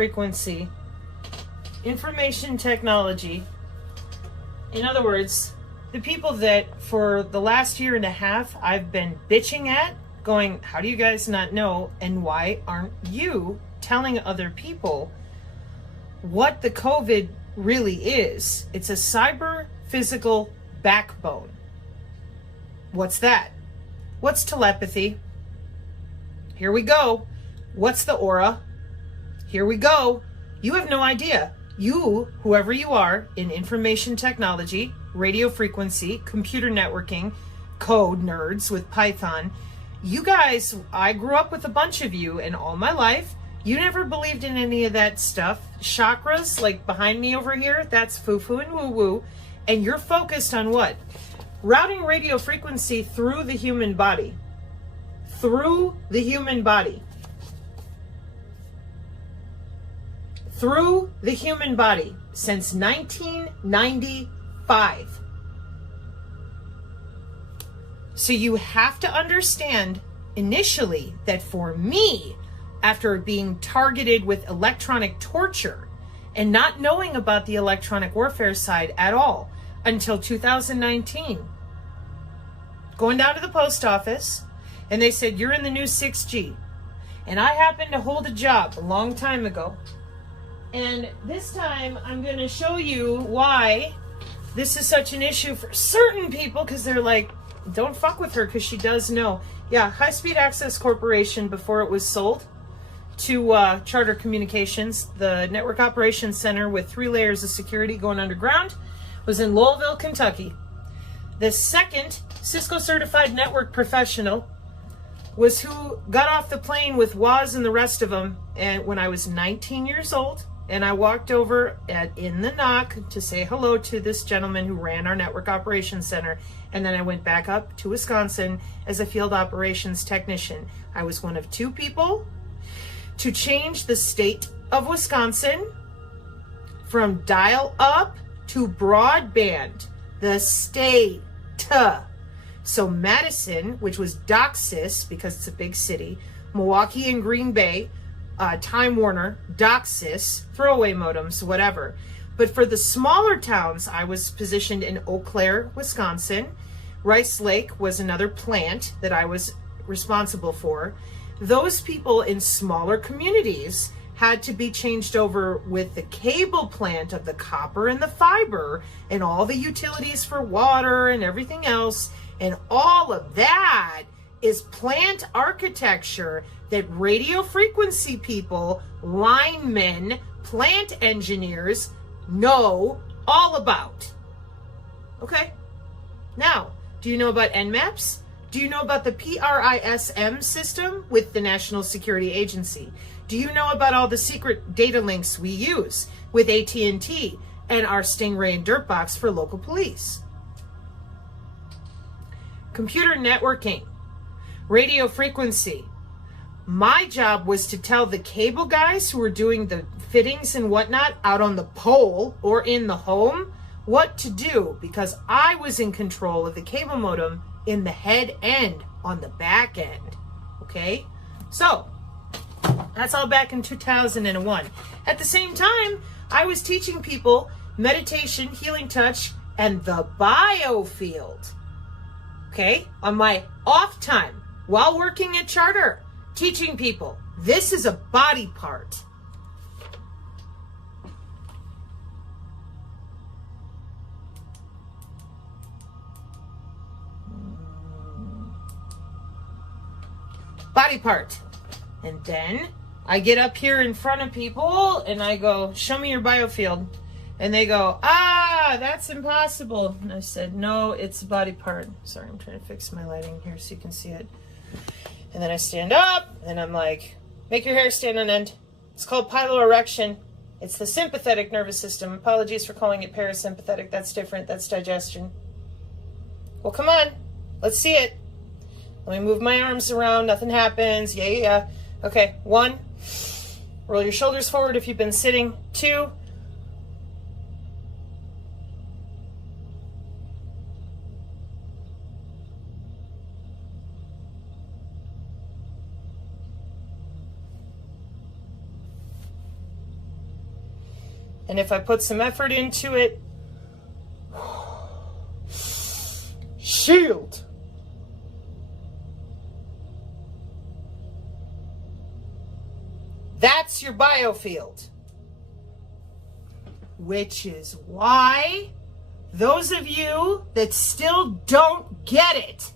frequency, information technology. In other words, the people that for the last year and a half I've been bitching at, going, how do you guys not know, and why aren't you telling other people what the COVID really is? It's a cyber physical backbone. What's that? What's telepathy? Here we go. What's the aura? Here we go. You have no idea. You, whoever you are, in information technology, radio frequency, computer networking, code nerds with Python, you guys, I grew up with a bunch of you, and all my life, you never believed in any of that stuff. Chakras, like behind me over here, that's foo-foo and woo-woo. And you're focused on what? Routing radio frequency through the human body. Through the human body. Through the human body since 1995. So you have to understand initially that for me, after being targeted with electronic torture and not knowing about the electronic warfare side at all until 2019, going down to the post office, and they said, you're in the new 6G. And I happened to hold a job a long time ago. And this time I'm going to show you why this is such an issue for certain people, because they're like, don't fuck with her because she does know. Yeah, High Speed Access Corporation, before it was sold to Charter Communications, the Network Operations Center with 3 layers of security going underground, was in Louisville, Kentucky. The second Cisco certified network professional was who got off the plane with Waz and the rest of them, and when I was 19 years old, and I walked over in the knock to say hello to this gentleman who ran our network operations center, and then I went back up to Wisconsin as a field operations technician. I was one of 2 people to change the state of Wisconsin from dial-up to broadband. The state. So Madison, which was DOCSIS, because it's a big city, Milwaukee and Green Bay, Time Warner, DOCSIS, throwaway modems, whatever. But for the smaller towns, I was positioned in Eau Claire, Wisconsin. Rice Lake was another plant that I was responsible for. Those people in smaller communities had to be changed over with the cable plant of the copper and the fiber and all the utilities for water and everything else. And all of that is plant architecture that radio frequency people, linemen, plant engineers know all about. Okay? Now, do you know about NMAPs? Do you know about the PRISM system with the National Security Agency? Do you know about all the secret data links we use with AT&T and our Stingray and Dirtbox for local police? Computer networking, radio frequency. My job was to tell the cable guys who were doing the fittings and whatnot out on the pole or in the home what to do, because I was in control of the cable modem in the head end on the back end. Okay? So, that's all back in 2001. At the same time, I was teaching people meditation, healing touch, and the biofield. Okay? On my off time, while working at Charter, teaching people, this is a body part. Body part. And then I get up here in front of people and I go, show me your biofield. And they go, that's impossible. And I said, no, it's a body part. Sorry, I'm trying to fix my lighting here so you can see it. And then I stand up and I'm like, make your hair stand on end. It's called piloerection. It's the sympathetic nervous system. Apologies for calling it parasympathetic. That's different. That's digestion. Well, come on. Let's see it. Let me move my arms around. Nothing happens. Yeah. Okay. 1, roll your shoulders forward if you've been sitting. 2, And if I put some effort into it, shield. That's your biofield. Which is why those of you that still don't get it